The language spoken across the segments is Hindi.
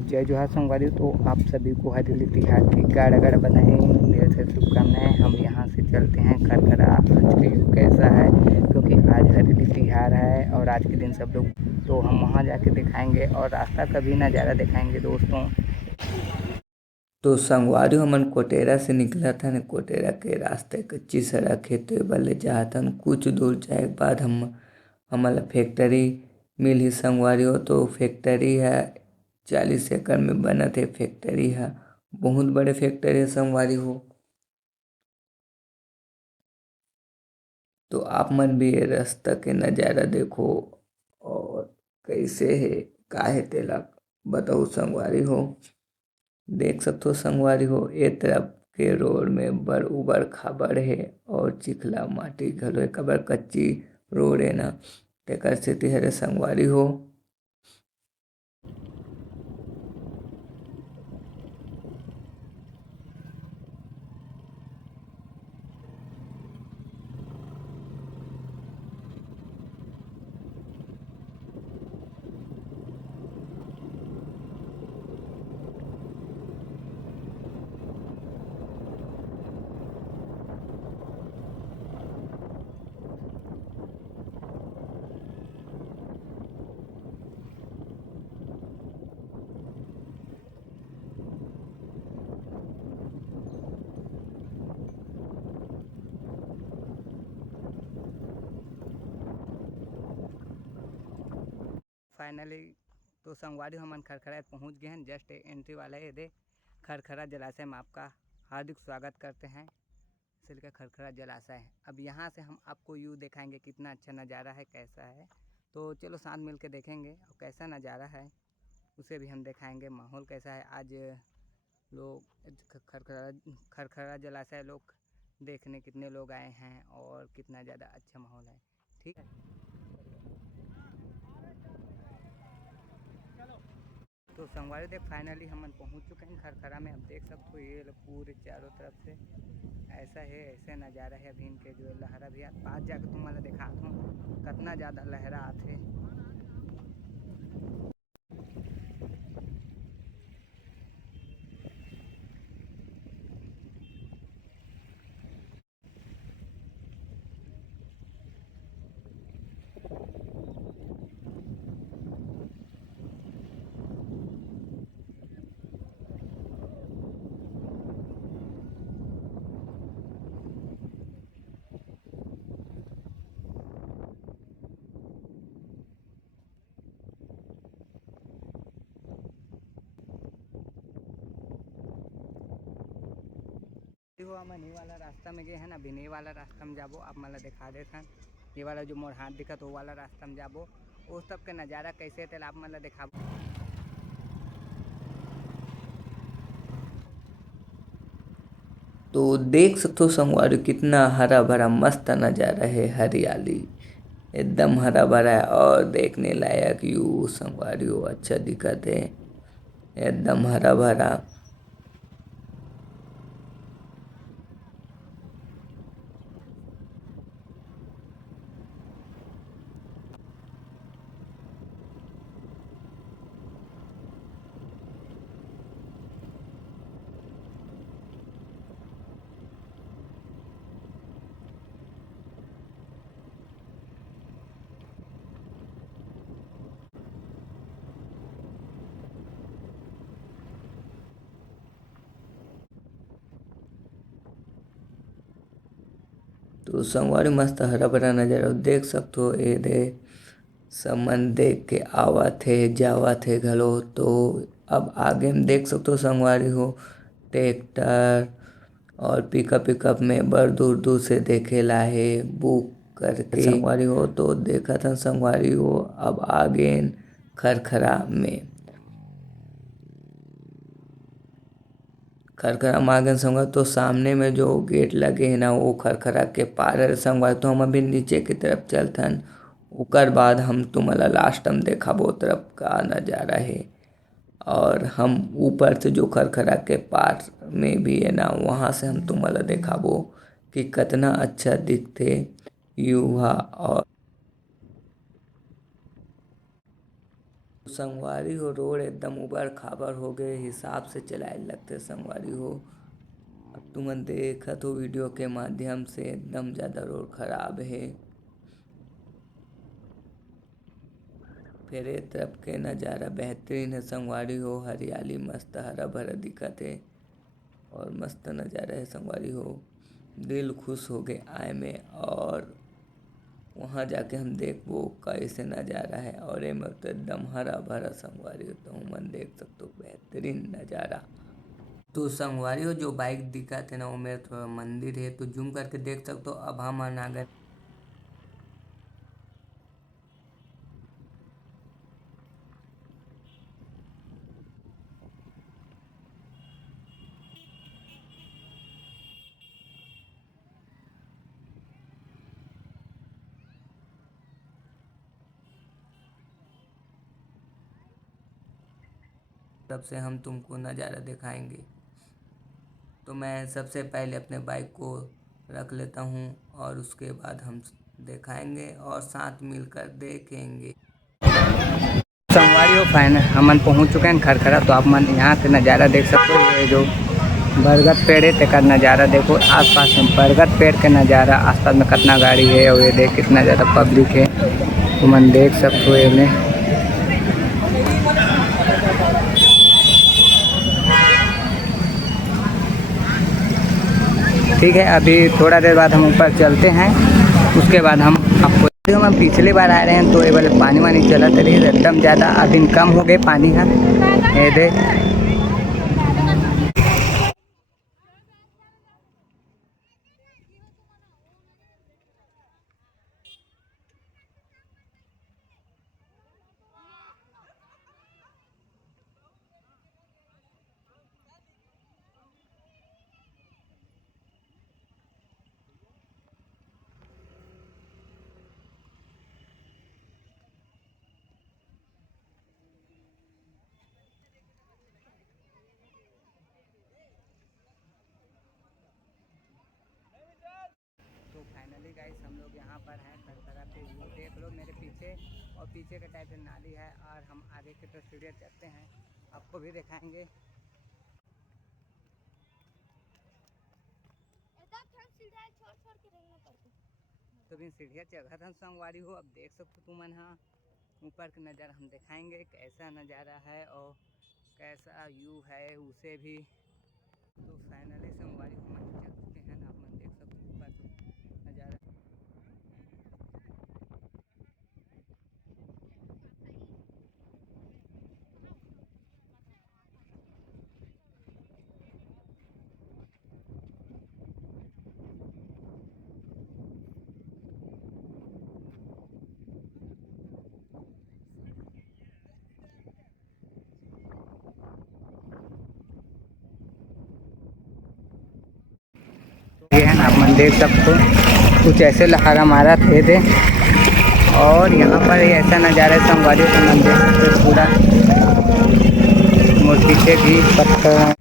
जय जोहार संगवारी। तो आप सभी को हरेली तिहार की गाड़ा बधाई, ढेर से शुभकामनाएं। हम यहाँ से चलते हैं खरखरा। आज का युग कैसा है, क्योंकि आज हरेली तिहार है और आज के दिन सब लोग, तो हम वहाँ जाके दिखाएंगे और रास्ता का भी नज़ारा दिखाएंगे दोस्तों। तो संगवारी हमन कोटेरा से निकला था न। कोटेरा के रास्ते कच्ची सड़क है, तो बल्ले जातन कुछ दूर जाए के बाद हमारा फैक्ट्री मिल ही संगवारी हो। तो फैक्ट्री है 40 एकड़ में बना थे। फैक्ट्री है बहुत बड़े फैक्ट्री है संगवारी हो। तो आप मन भी ये रास्ता के नज़ारा देखो और कैसे है का है तेला बताओ संगवारी हो। देख सकते हो संगवारी हो, ए तरफ के रोड में बड़ उबड़ खाबड़ है और चिखला माटी घलो कबर कच्ची रोड है ना, तेकर सेती हरे संगवारी हो। फाइनली तो संगवारी हमन खरखरा पहुंच गए हैं। जस्ट एंट्री वाला है दे खरखरा जलाशय में आपका हार्दिक स्वागत करते हैं। सिल का खरखरा जलाशय है। अब यहाँ से हम आपको यू दिखाएंगे कितना अच्छा नज़ारा है, कैसा है। तो चलो साथ मिल के देखेंगे और कैसा नज़ारा है उसे भी हम दिखाएंगे। माहौल कैसा है आज लोग खरखरा जलाशय लोग देखने कितने लोग आए हैं और कितना ज़्यादा अच्छा माहौल है। ठीक है, तो संगवारी देख फाइनली हम पहुंच चुके हैं खरखरा में। अब देख सकते हो ये पूरे चारों तरफ से ऐसा है, ऐसे नज़ारा है। अभी इनके जो लहरा भी पास जाकर तुम्हारा दिखा दूँ कितना ज़्यादा लहरा आते। हो हम नहीं वाला रास्ता में गए हैं ना, बिने वाला रास्ता में जाबो आप मला दिखा देते हैं। ये वाला जो मोर हाथ दिखा तो वो वाला रास्ता में जाबो, वो सब के नज़ारा कैसे थे आप मला दिखाबो। तो देख सकते हो संगवारी कितना हरा भरा मस्त नज़ारा है, हरियाली एकदम हरा भरा है और देखने लायक यू संगवारी हो अच्छा दिखत है एकदम हरा भरा। तो संगवारी मस्त हरा भरा नज़ारा देख सकते हो। ये दे समन देख के आवत है जावत है घलो। तो अब आगे में देख सकते हो संगवारी हो ट्रैक्टर और पिकअप में बड़ दूर दूर से देखे ला है बुक करके संगवारी हो। तो देखा था संगवारी हो अब आगे खरखरा में खरखरा मागन संगवा। तो सामने में जो गेट लगे हैं ना वो खरखरा के पार है संगवा। तो हम अभी नीचे की तरफ चलथन, उकर बाद हम तुम्हारा लास्ट में देखा वो तरफ का नज़ारा है। और हम ऊपर से जो खरखरा के पार में भी है ना वहाँ से हम तुम्हारा दिखाबो कि कितना अच्छा दिखते युवा। और संगवारी हो रोड एकदम उबड़ खाबड़ हो गए, हिसाब से चलाए लगते संगवारी हो। अब तुमन देखत हो वीडियो के माध्यम से एकदम ज़्यादा रोड खराब है। फिर ए तरफ के नज़ारा बेहतरीन है संगवारी हो, हरियाली मस्त हरा भरा दिखत है और मस्त नज़ारा है संगवारी हो। दिल खुश हो गए आए में, और वहाँ जाके हम देखबो कैसे नज़ारा है। और ये में तो एकदम हरा भरा संगवारी हो, तो मन देख सकते हो बेहतरीन नज़ारा। तो संगवारी हो जो बाइक दिखत है ना, वो मेरा थोड़ा मंदिर है, तो जूम करके देख सकते हो। अब हम आ गए तब से हम तुमको नज़ारा दिखाएंगे। तो मैं सबसे पहले अपने बाइक को रख लेता हूँ और उसके बाद हम दिखाएंगे और साथ मिलकर देखेंगे। संगवारी हो फाइन हमन पहुँच चुके हैं खरखरा। तो आप मन यहाँ से नज़ारा देख सकते हो। ये जो बरगद पेड़ है तेकर नज़ारा देखो आसपास में। बरगद पेड़ के नज़ारा आसपास में कितना गाड़ी है, और ये देख कितना ज़्यादा पब्लिक है, तो मन देख सकते हो। ये ठीक है, अभी थोड़ा देर बाद हम ऊपर चलते हैं, उसके बाद हम आपको। जो हम पिछली बार आ रहे हैं तो ये वाले पानी वानी चला रही है एकदम ज़्यादा, अभी कम हो गए पानी है। ये देख तो फाइनली गाइस हम लोग यहाँ पर हैं खरखरा पे। व्यू देख लो मेरे पीछे, और पीछे के टाइप से नाली है, और हम आगे की तरफ सीढ़ियाँ चढ़ते हैं, आपको भी दिखाएंगे। तो भी सीढ़ियाँ चढ़ा था संगवारी हो। अब देख सकते तुम हाँ ऊपर का नज़ारा हम दिखाएंगे कैसा नज़ारा है और कैसा व्यू है उसे भी। तो फाइनली संगवारी हम चढ़ चुके हैं, आप मन देख सकते हो ऊपर नज़ारा। ये है ना आप मन देख सकते हो, कुछ ऐसे लहरा मारा थे। और यहाँ पर ऐसा नज़ारा है संगवारी को मन देख सकते हो पूरा, और पीछे भी पत्थर।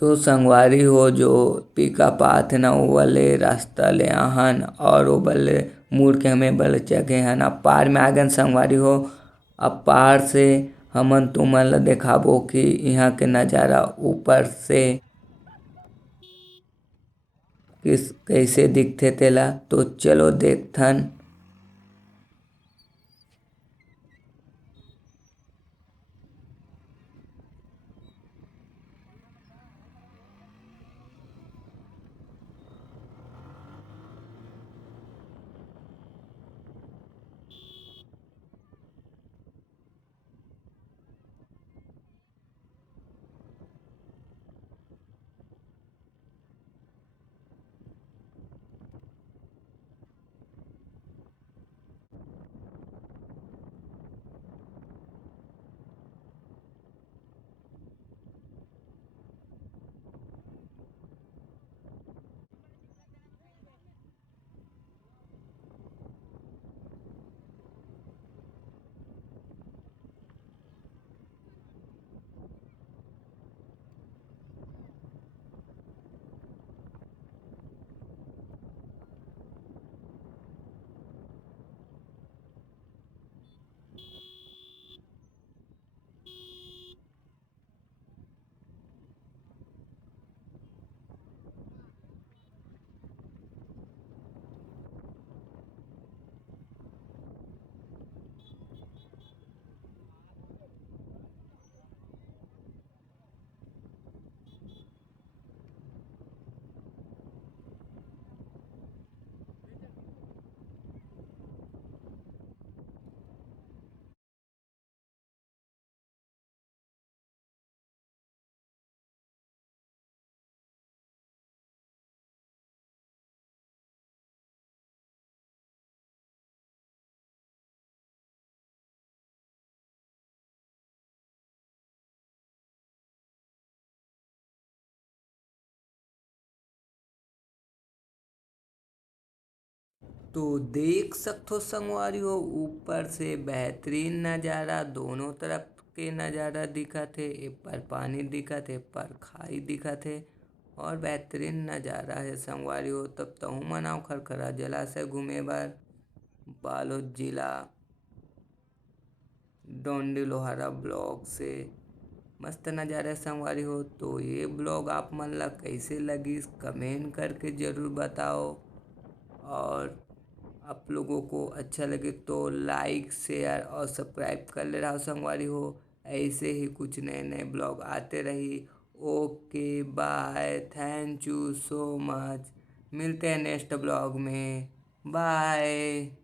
तो संगवारी हो जो पिका पाथ है ना, वो वाले रास्ता ले आहन, और वो वाले मुड़ के हमें बल जगह है ना पार में आ गए संगवारी हो। अब पहाड़ से हमन तुमन ला देखाबो कि यहाँ के नज़ारा ऊपर से कैसे दिखते तेला। तो चलो देखथन। तो देख सकते संगवारी हो, ऊपर से बेहतरीन नज़ारा, दोनों तरफ के नज़ारा दिखा थे। ए पर पानी दिखा थे, पर खाई दिखा थे, और बेहतरीन नज़ारा है संगवारी हो। तब तहु मनाओ खरखरा जलाशय घूमे बार बालोद जिला डोंडी लोहारा ब्लॉक से मस्त नज़ारा संगवारी हो। तो ये ब्लॉग आप मन ला कैसे लगी कमेंट करके ज़रूर बताओ, और आप लोगों को अच्छा लगे तो लाइक शेयर और सब्सक्राइब कर ले रहा हो संगवारी हो। ऐसे ही कुछ नए नए ब्लॉग आते रही। Okay bye, thank you so much. मिलते हैं नेक्स्ट ब्लॉग में। बाय।